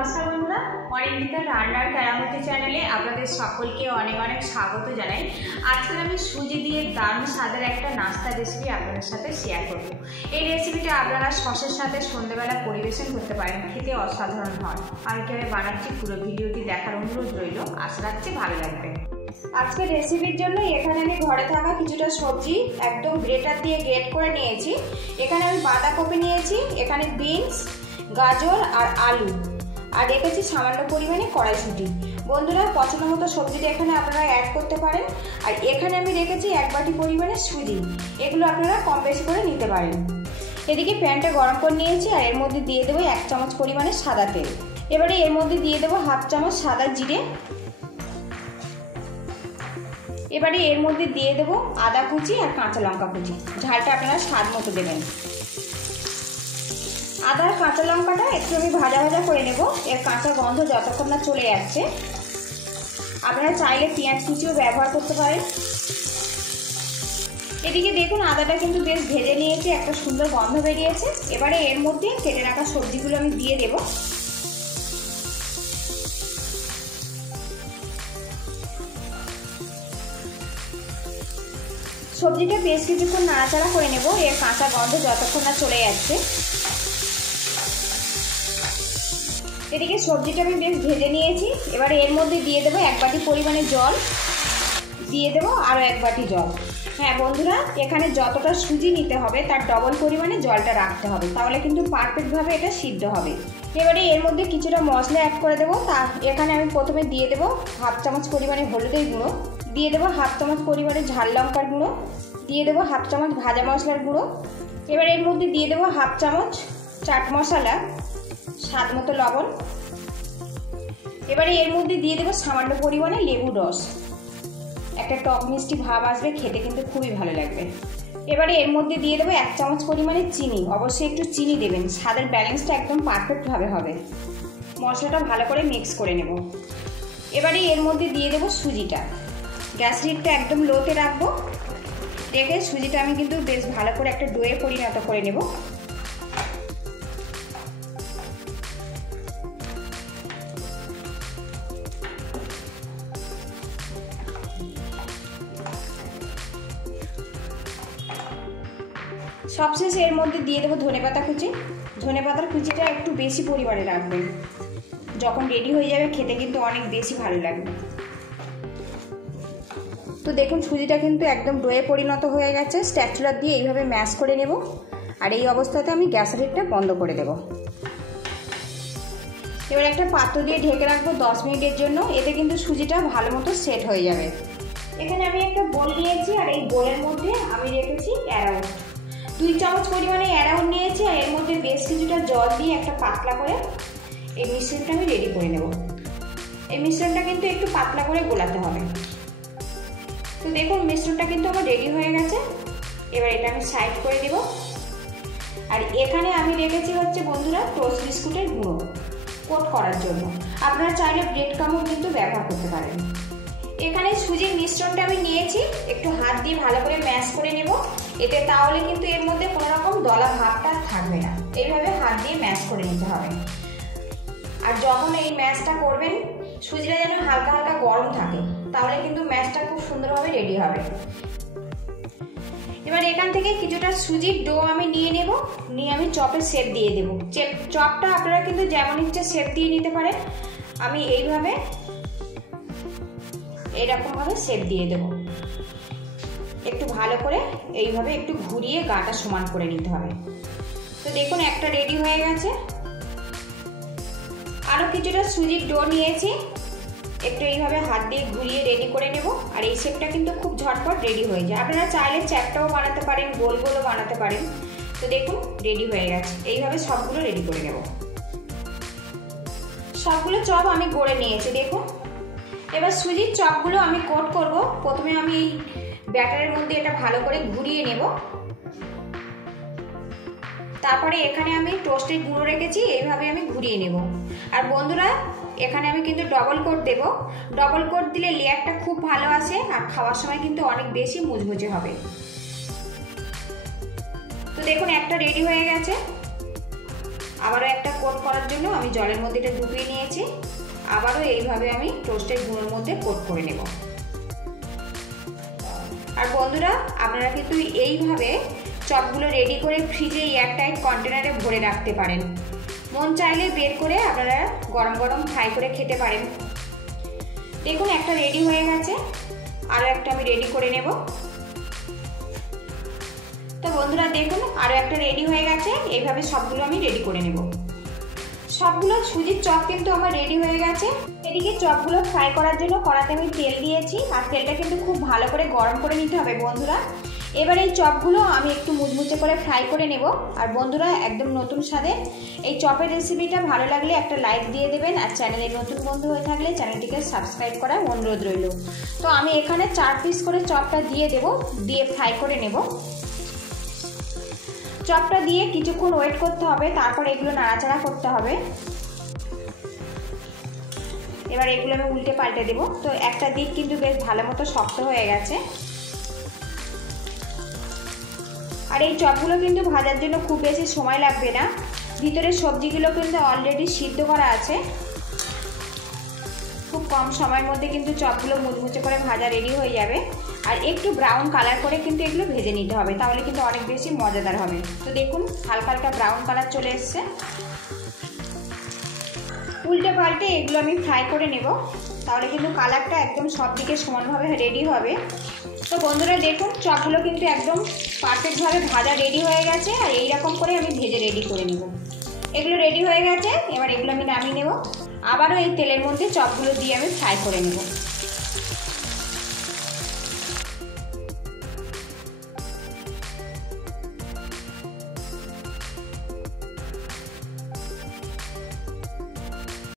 নমস্কার বন্ধুরা, অরিন্দিতা রান্নার কেরামতি চ্যানেলে আপনাদের সকলকে অনেক অনেক স্বাগত জানাই। আজকে আমি সুজি দিয়ে দারুণ স্বাদের একটা নাস্তা রেসিপি আপনাদের সাথে শেয়ার করব। এই রেসিপিটা আপনারা সসের সাথে সন্ধ্যেবেলা পরিবেশন করতে পারেন, খেতে অসাধারণ হয়। আমি কীভাবে বানাচ্ছি পুরো ভিডিওটি দেখার অনুরোধ রইল, আশা রাখছি ভালো লাগবে। আজকে রেসিপির জন্য এখানে আমি ঘরে থাকা কিছুটা সবজি একদম গ্রেটার দিয়ে গ্রেট করে নিয়েছি। এখানে আমি বাঁধাকপি নিয়েছি, এখানে বিনস, গাজর আর আলু, আর রেখেছি সামান্য পরিমাণে কড়াইশুঁটি। বন্ধুরা পছন্দ মতো সবজিটা এখানে আপনারা অ্যাড করতে পারেন। আর এখানে আমি রেখেছি 1 বাটি পরিমাণে সুজি, এগুলো আপনারা কম বেশি করে নিতে পারেন। এদিকে প্যানটা গরম করে নিয়েছি আর এর মধ্যে দিয়ে দেবো 1 চামচ পরিমাণে সাদা তেল। এবারে এর মধ্যে দিয়ে দেবো 1/2 চামচ সাদা জিরে। এবারে এর মধ্যে দিয়ে দেবো আদা কুচি আর কাঁচা লঙ্কা কুচি, ঝালটা আপনারা স্বাদ মতো দেবেন। আদা আর কাঁচা লঙ্কাটা একটু আমি ভাজা ভাজা করে নেব, এর কাঁচা গন্ধ যতক্ষণ না চলে যাচ্ছে। আপনারা চাইলে পেঁয়াজ কুচিও ব্যবহার করতে পারেন। এদিকে দেখুন আদাটা কিন্তু বেশ ভেজে নিয়েছি, একটা সুন্দর গন্ধ বেরিয়েছে। এবারে এর মধ্যে কেটে রাখা সবজিগুলো আমি দিয়ে দেব। সবজিটা বেশ কিছুক্ষণ নাড়াচাড়া করে নেব, এর কাঁচা গন্ধ যতক্ষণ না চলে যাচ্ছে। এদিকে সবজিটা আমি বেশ ভেজে নিয়েছি। এবারে এর মধ্যে দিয়ে দেবো 1 বাটি পরিমাণে জল, দিয়ে দেবো আরও 1 বাটি জল। হ্যাঁ বন্ধুরা, এখানে যতটা সুজি নিতে হবে তার ডবল পরিমাণে জলটা রাখতে হবে, তাহলে কিন্তু পারফেক্টভাবে এটা সিদ্ধ হবে। এবারে এর মধ্যে কিছুটা মশলা অ্যাড করে দেবো। এখানে আমি প্রথমে দিয়ে দেবো 1/2 চামচ পরিমাণে হলুদের গুঁড়ো, দিয়ে দেবো 1/2 চামচ পরিমাণে ঝাল লঙ্কার গুঁড়ো, দিয়ে দেবো 1/2 চামচ ভাজা মশলার গুঁড়ো। এবার এর মধ্যে দিয়ে দেবো 1/2 চামচ চাট মশলা, স্বাদ মতো লবণ। এবারে এর মধ্যে দিয়ে দেবো সামান্য পরিমাণে লেবুর রস, একটা টক মিষ্টি ভাব আসবে, খেতে কিন্তু খুবই ভালো লাগবে। এবারে এর মধ্যে দিয়ে দেবো 1 চামচ পরিমাণে চিনি, অবশ্যই একটু চিনি দেবেন, স্বাদের ব্যালেন্সটা একদম পারফেক্টভাবে হবে। মশলাটা ভালো করে মিক্স করে নেব। এবারে এর মধ্যে দিয়ে দেবো সুজিটা, গ্যাস হিটটা একদম লোতে রাখবো, রেখে সুজিটা আমি কিন্তু বেশ ভালো করে একটা ডোয়ে পরিণত করে নেব। সবশেষে এর মধ্যে দিয়ে দেবো ধনেপাতা কুচি। ধনেপাতার কুচিটা একটু বেশি পরিমাণে রাখবেন, যখন রেডি হয়ে যাবে খেতে কিন্তু অনেক বেশি ভালো লাগবে। তো দেখুন সুজিটা কিন্তু একদম ডোয়ে পরিণত হয়ে গেছে। স্প্যাচুলা দিয়ে এইভাবে ম্যাশ করে নেব, আর এই অবস্থাতে আমি গ্যাসের হিটটা বন্ধ করে দেব। এবার একটা পাত্র দিয়ে ঢেকে রাখবো 10 মিনিটের জন্য, এতে কিন্তু সুজিটা ভালো মতো সেট হয়ে যাবে। এখানে আমি একটা বোল নিয়েছি, আর এই বোলের মধ্যে আমি রেখেছি অ্যারাউন্ড 2 চামচ পরিমাণে অ্যারাউন্ড নিয়েছি, আর এর মধ্যে বেশ কিছুটা জল দিয়ে একটা পাতলা করে এই মিশ্রণটা আমি রেডি করে নেব। এই মিশ্রণটা কিন্তু একটু পাতলা করে গোলাতে হবে। তো দেখুন মিশ্রণটা কিন্তু আমার রেডি হয়ে গেছে। এবার এটা আমি সাইড করে দেব। আর এখানে আমি রেখেছি হচ্ছে বন্ধুরা টোস্ট বিস্কুটের গুঁড়ো কোট করার জন্য, আপনারা চাইলে ব্রেড ক্রাম্বও কিন্তু ব্যবহার করতে পারেন। এখানে সুজির মিশ্রণটা আমি নিয়েছি, একটু হাত দিয়ে ভালো করে ম্যাশ করে নেব, এতে তাহলে কিন্তু এর মধ্যে কোনো রকম দলা ভাবটা থাকবে না। এইভাবে হাত দিয়ে ম্যাশ করে নিতে হবে। আর যখন এই ম্যাশটা করবেন সুজিটা যেন হালকা হালকা গরম থাকে, তাহলে কিন্তু ম্যাশটা খুব সুন্দরভাবে রেডি হবে। এবার এখান থেকে কিছুটা সুজির ডো আমি নিয়ে নেব, নিয়ে আমি চপের শেপ দিয়ে দেবো। চপটা আপনারা কিন্তু যেমন ইচ্ছে শেপ দিয়ে নিতে পারেন। আমি এইভাবে এরকমভাবে শেপ দিয়ে দেব। একটু ভালো করে এইভাবে একটু ঘুরিয়ে গাটা সমান করে নিতে হবে। তো দেখুন একটা রেডি হয়ে গেছে। আরও কিছুটা সুজির ডো নিয়েছি, একটু এইভাবে হাত দিয়ে ঘুরিয়ে রেডি করে নেব। আর এই শেপটা কিন্তু খুব ঝটপট রেডি হয়ে যায়। আপনারা চাইলে চ্যাপটাও বানাতে পারেন, গোল গোলও বানাতে পারেন। তো দেখুন রেডি হয়ে গেছে। এইভাবে সবগুলো রেডি করে নেব। সবগুলো চপ আমি গড়ে নিয়েছি দেখুন। এবার সুজির চপগুলো আমি কোট করব। প্রথমে আমি এই ব্যাটারের মধ্যে এটা ভালো করে ঘুরিয়ে নেব। তারপরে এখানে আমি টোস্টের গুঁড়ো রেখেছি, এইভাবে আমি ঘুরিয়ে নেব। আর বন্ধুরা এখানে আমি কিন্তু ডবল কোট দেব। ডবল কোট দিলে লেয়ারটা খুব ভালো আসে, আর খাওয়ার সময় কিন্তু অনেক বেশি মুচমুচে হবে। তো দেখুন একটা রেডি হয়ে গেছে। আবারও একটা কোট করার জন্য আমি জলের মধ্যে এটা ডুবিয়ে নিয়েছি। আবারও এইভাবে আমি টোস্টের গুঁড়োর মধ্যে কোট করে নেব। আর বন্ধুরা, আপনারা কিন্তু এইভাবে চপগুলো রেডি করে ফ্রিজে এয়ারটাইট কন্টেনারে ভরে রাখতে পারেন। মন চাইলে বের করে আপনারা গরম গরম ফ্রাই করে খেতে পারেন। দেখুন একটা রেডি হয়ে গেছে, আরও একটা আমি রেডি করে নেব। তো বন্ধুরা দেখুন আরও একটা রেডি হয়ে গেছে। এইভাবে সবগুলো আমি রেডি করে নেব। সবগুলো সুজির চপ কিন্তু আমার রেডি হয়ে গেছে। এদিকে চপগুলো ফ্রাই করার জন্য কড়াতে আমি তেল দিয়েছি, আর তেলটা কিন্তু খুব ভালো করে গরম করে নিতে হবে বন্ধুরা। এবার এই চপগুলো আমি একটু মুচমুচে করে ফ্রাই করে নেব। আর বন্ধুরা, একদম নতুন স্বাদে এই চপের রেসিপিটা ভালো লাগলে একটা লাইক দিয়ে দেবেন, আর চ্যানেলে নতুন বন্ধু হয়ে থাকলে চ্যানেলটিকে সাবস্ক্রাইব করার অনুরোধ রইল। তো আমি এখানে 4 পিস করে চপটা দিয়ে দেব, দিয়ে ফ্রাই করে নেব। চপটা দিয়ে কিছুক্ষণ ওয়েট করতে হবে, তারপর এগুলো নাড়াচাড়া করতে হবে। এবার এগুলো আমি উল্টে পাল্টে দেবো। তো একটা দিক কিন্তু বেশ ভালো মতো শক্ত হয়ে গেছে। আর এই চপগুলো কিন্তু ভাজার জন্য খুব বেশি সময় লাগবে না, ভিতরের সবজিগুলো কিন্তু অলরেডি সিদ্ধ করা আছে। খুব কম সময়ের মধ্যে কিন্তু চপগুলো মুচমুচে করে ভাজা রেডি হয়ে যাবে। আর একটু ব্রাউন কালার করে কিন্তু এগুলো ভেজে নিতে হবে, তাহলে কিন্তু অনেক বেশি মজাদার হবে। তো দেখুন হালকা হালকা ব্রাউন কালার চলে এসছে। উল্টে পাল্টে এগুলো আমি ফ্রাই করে নেব, তাহলে কিন্তু কালারটা একদম সব দিকে সমানভাবে রেডি হবে। তো বন্ধুরা দেখুন চপগুলো কিন্তু একদম পারফেক্টভাবে ভাজা রেডি হয়ে গেছে। আর এইরকম করে আমি ভেজে রেডি করে নেব। এগুলো রেডি হয়ে গেছে, এবার এগুলো আমি নামিয়ে নেব। আবারও এই তেলের মধ্যে চপগুলো দিয়ে আমি ফ্রাই করে নেব।